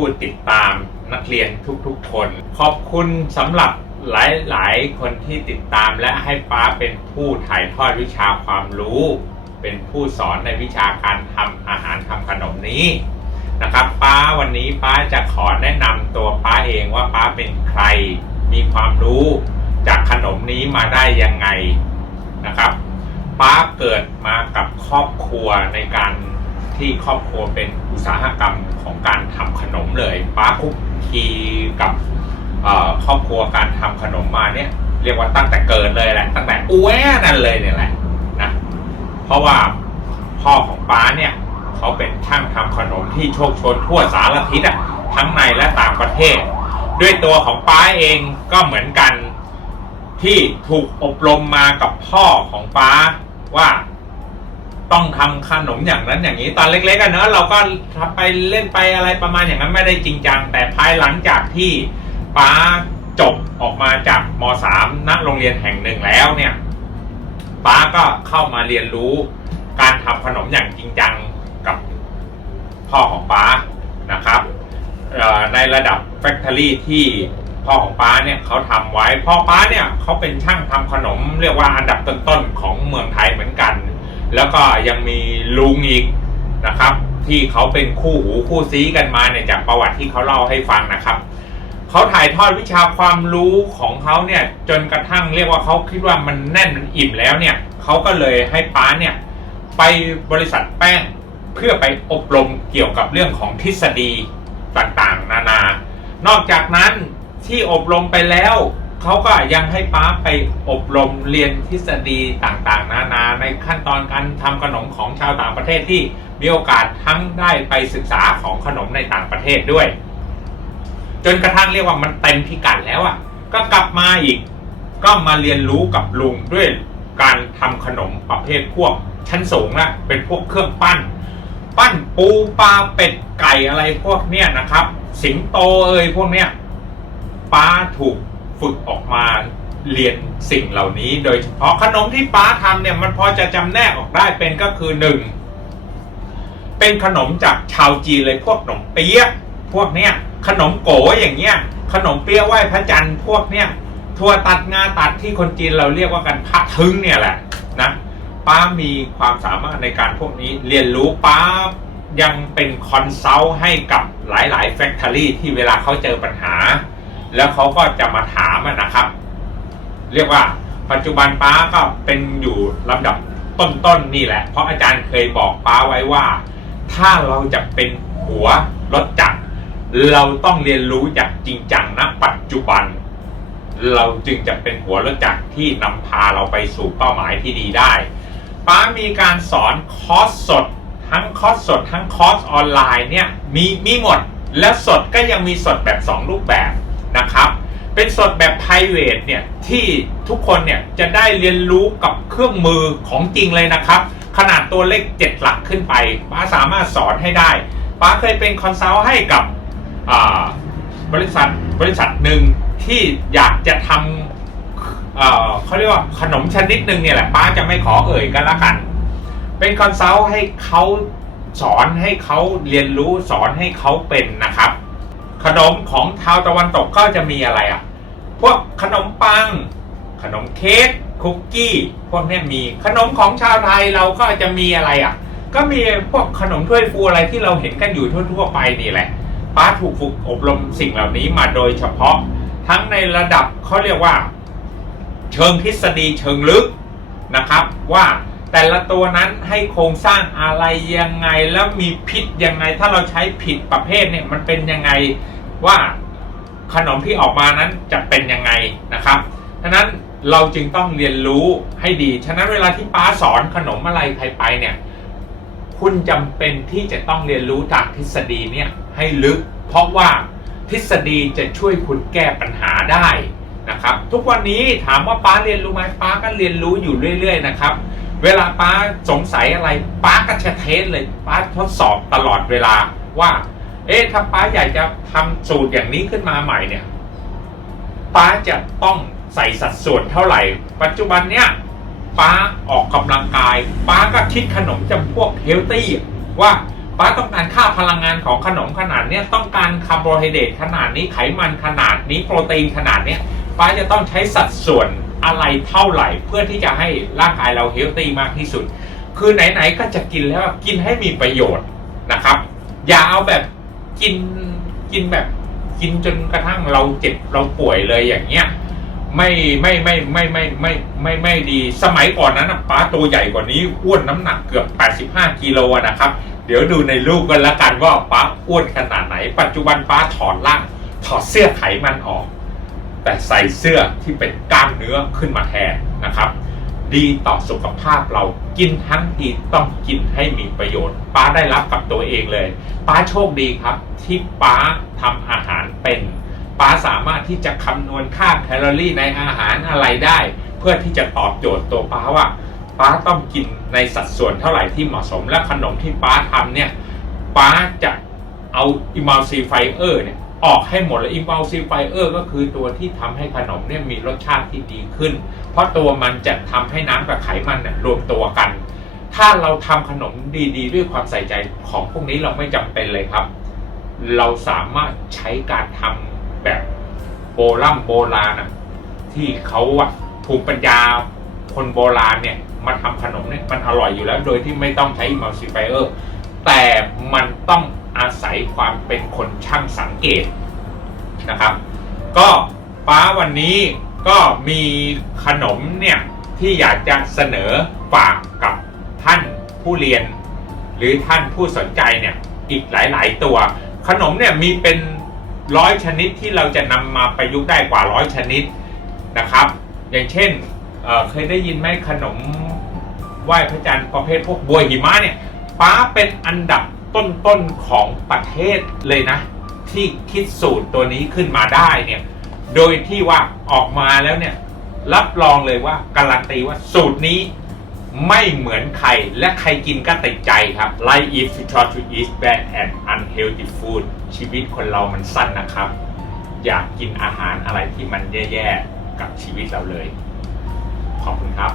ผู้ติดตามนักเรียนทุกๆคน ขอบคุณสำหรับหลายๆ คนที่ติดตามและให้ป้าเป็นผู้ถ่ายทอดวิชาความรู้ เป็นผู้สอนในวิชาการทำอาหารทำขนมนี้นะครับป้าวันนี้ป้าจะขอแนะนำตัวป้าเองว่าป้าเป็นใคร มีความรู้จากขนมนี้มาได้ยังไงนะครับ ป้าเกิดมากับครอบครัวในการ ที่ครอบครัวเป็นอุตสาหกรรมของการทำขนมเลยป้าคุกคีกับครอบครัวการทำขนมมาเนี่ย เรียกว่าตั้งแต่เกิดเลยแหละ ตั้งแต่อ้วนั่นเลยเนี่ยแหละนะเพราะว่าพ่อของป้าเนี่ยเขาเป็นช่างทำขนมที่โชคชนทั่วสารทิศอะทั้งในและต่างประเทศ ด้วยตัวของป้าเองก็เหมือนกันที่ถูกอบรมมากับพ่อของป้าว่า ต้องทำขนมอย่างนั้นอย่างนี้ตอนเล็กๆกันเนอะเราก็ทำไปเล่นไปอะไรประมาณอย่างนั้นไม่ได้จริงจัง แต่ภายหลังจากที่ป้าจบออกมาจากม .3 ณโรงเรียนแห่งหนึ่งแล้วเนี่ยป้าก็เข้ามาเรียนรู้ การทำขนมอย่างจริงจังกับพ่อของป้านะครับในระดับแฟคทอรี่ที่พ่อของป้าเนี่ยเขาทำไว้พ่อป้าเนี่ยเขาเป็นช่างทำขนมเรียกว่าอันดับต้นๆของเมืองไทยเหมือนกัน แล้วก็ยังมีลุงอีกนะครับ ที่เขาเป็นคู่หูคู่ซีกันมาเนี่ยจากประวัติที่เขาเล่าให้ฟังนะครับเขาถ่ายทอดวิชาความรู้ของเขาเนี่ยจนกระทั่งเรียกว่าเขาคิดว่ามันแน่นมันอิ่มแล้วเนี่ยเขาก็เลยให้ป้าเนี่ยไปบริษัทแป้งเพื่อไปอบรมเกี่ยวกับเรื่องของทฤษฎีต่างๆ นานา นอกจากนั้นที่อบรมไปแล้ว เขาก็ยังให้ป้าไปอบรมเรียนทฤษฎีต่างๆ นานาในขั้นตอนการทำขนมของชาวต่างประเทศที่มีโอกาสทั้งได้ไปศึกษาของขนมในต่างประเทศด้วย จนกระทั่งเรียกว่ามันเต็มพิกัดแล้วอะ ก็กลับมาอีก ก็มาเรียนรู้กับลุงด้วยการทำขนมประเภทพวกชั้นสูงนะเป็นพวกเครื่องปั้น ปั้นปูปลาเป็ดไก่อะไรพวกเนี้ยนะครับ สิงโตเอ่ยพวกเนี้ยป้าถูก ฝึกออกมาเรียนสิ่งเหล่านี้ โดยเฉพาะขนมที่ป้าทำเนี่ยมันพอจะจำแนกออกได้เป็นก็คือหนึ่งเป็นขนมจากชาวจีนเลยพวกขนมเปี๊ยะพวกเนี้ยขนมโกอย่างเงี้ยขนมเปี๊ยะไหว้พระจันทร์พวกเนี้ยถั่วตัดงาตัดที่คนจีนเราเรียกว่ากันพะทึงเนี่ยแหละนะป้ามีความสามารถในการพวกนี้เรียนรู้ป้ายังเป็นคอนซัลท์ให้กับหลายๆแฟคทอรี่ที่เวลาเขาเจอปัญหา แล้วเขาก็จะมาถามนะครับ เรียกว่าปัจจุบันป้าก็เป็นอยู่ลำดับต้นๆนี่แหละ เพราะอาจารย์เคยบอกป้าไว้ว่า ถ้าเราจะเป็นหัวรถจักรเราต้องเรียนรู้จากจริงจังณปัจจุบัน เราจึงจะเป็นหัวรถจักรที่นำพาเราไปสู่เป้าหมายที่ดีได้ป้ามีการสอนคอร์สสด ทั้งคอร์สสด ทั้งคอร์สออนไลน์เนี่ยมีมีหมด และสดก็ยังมีสดแบบ 2 รูปแบบ นะครับ เป็นสดแบบ p r i v a t เนี่ยที่ทุกคนเนี่ยจะได้เรียนรู้กับเครื่องมือของจริงเลยนะครับ ขนาดตัวเลข 7 หลักขึ้นไปป้าสามารถสอนให้ได้ป้าเคยเป็นคอนซัลท์ให้กับบริษัทบริษัทหนึ่งที่อยากจะทำเเขาเรียกว่าขนมชนิดหนึ่งเนี่ยแหละป้าจะไม่ขอเอ่ยกันละกัน เป็นคอนซัลท์ให้เขาสอนให้เขาเรียนรู้สอนให้เขาเป็นนะครับ ขนมของชาวตะวันตกก็จะมีอะไรอะ พวกขนมปัง ขนมเค้กคุกกี้ พวกนี้มีขนมของชาวไทยเราก็จะมีอะไรอะ ก็มีพวกขนมถ้วยฟูอะไรที่เราเห็นกันอยู่ทั่วๆไปนี่แหละป้าถูกฝึกอบรมสิ่งเหล่านี้มาโดยเฉพาะ ทั้งในระดับเขาเรียกว่า เชิงทฤษฎีเชิงลึกนะครับว่า แต่ละตัวนั้นให้โครงสร้างอะไรยังไงแล้วมีพิษยังไง ถ้าเราใช้ผิดประเภทเนี่ยมันเป็นยังไงว่าขนมที่ออกมานั้นจะเป็นยังไงนะครับฉะนั้นเราจึงต้องเรียนรู้ให้ดี ฉะนั้นเวลาที่ป้าสอนขนมอะไรใครไปเนี่ย คุณจำเป็นที่จะต้องเรียนรู้จากทฤษฎีเนี่ยให้ลึก เพราะว่าทฤษฎีจะช่วยคุณแก้ปัญหาได้นะครับ ทุกวันนี้ถามว่าป้าเรียนรู้ไหมป้าก็เรียนรู้อยู่เรื่อย ๆ นะครับ เวลาป้าสงสัยอะไรป้าก็จะเทสเลยป้าทดสอบตลอดเวลาว่า เอ๊ะถ้าป้าอยากจะทำสูตรอย่างนี้ขึ้นมาใหม่เนี่ยป้าจะต้องใส่สัดส่วนเท่าไหร่ ปัจจุบันเนี่ยป้าออกกำลังกายป้าก็คิดขนมจำพวกเฮลตี้ว่าป้าต้องการค่าพลังงานของขนมขนาดเนี้ยต้องการคาร์โบไฮเดรตขนาดนี้ไขมันขนาดนี้โปรตีนขนาดเนี้ยป้าจะต้องใช้สัดส่วน อะไรเท่าไหร่เพื่อที่จะให้ร่างกายเราเฮลตี้มากที่สุด คือไหนๆก็จะกินแล้วกินให้มีประโยชน์นะครับ อย่าเอาแบบกินกินแบบกินจนกระทั่งเราเจ็บเราป่วยเลยอย่างเงี้ยไม่ไม่ไม่ไม่ไม่ไม่ไม่ไม่ดีสมัยก่อนนั้นนะป้าตัวใหญ่กว่านี้อ้วนน้ำหนักเกือบ 85กิโลนะครับ เดี๋ยวดูในรูปกันละกันว่าป้าอ้วนขนาดไหน ปัจจุบันป้าถอดล่างถอดเสื้อไขมันออก แต่ใส่เสื้อที่เป็นกล้ามเนื้อขึ้นมาแทนนะครับ ดีต่อสุขภาพเรากินทั้งทีต้องกินให้มีประโยชน์ ป้าได้รับกับตัวเองเลย ป้าโชคดีครับ ที่ป้าทำอาหารเป็นป้าสามารถที่จะคำนวณค่าแคลอรี่ในอาหารอะไรได้ เพื่อที่จะตอบโจทย์ตัวป้าว่าป้าต้องกินในสัดส่วนเท่าไหร่ที่เหมาะสมและขนมที่ป้าทำเนี่ยป้าจะเอาอิมัลซีไฟเออร์เนี่ย ออกให้หมดเลยอิมัลซีไฟเออร์ก็คือตัวที่ทำให้ขนมเนี่ยมีรสชาติที่ดีขึ้น เพราะตัวมันจะทำให้น้ำกับไขมันเนี่ยรวมตัวกัน ถ้าเราทำขนมดีๆ ด้วยความใส่ใจของพวกนี้เราไม่จำเป็นเลยครับ เราสามารถใช้การทำแบบโบราณโบราณอะที่เขาอะภูมิปัญญาคนโบราณเนี่ยมาทำขนมเนี่ยมันอร่อยอยู่แล้ว โดยที่ไม่ต้องใช้ emulsifier แต่มันต้อง อาศัยความเป็นคนช่างสังเกตนะครับ ก็ป้าวันนี้ก็มีขนมเนี่ยที่อยากจะเสนอฝากกับท่านผู้เรียน หรือท่านผู้สนใจเนี่ยอีกหลาย ๆ ตัว ขนมเนี่ยมีเป็นร้อยชนิดที่เราจะนำมาประยุกต์ได้กว่าร้อยชนิดนะครับ อย่างเช่นเเคยได้ยินไหมขนมไหว้พระจันทร์ประเภทพวกบัวหิมะเนี่ยป้าเป็นอันดับ ต้นๆของประเทศเลยนะ ที่คิดสูตรตัวนี้ขึ้นมาได้เนี่ยโดยที่ว่าออกมาแล้วเนี่ยรับรองเลยว่าการันตีว่าสูตรนี้ไม่เหมือนใครและใครกินก็ติดใจครับ Life if you try to eat bad and unhealthy food ชีวิตคนเรามันสั้นนะครับ อยากกินอาหารอะไรที่มันแย่ๆ กับชีวิตเราเลย ขอบคุณครับ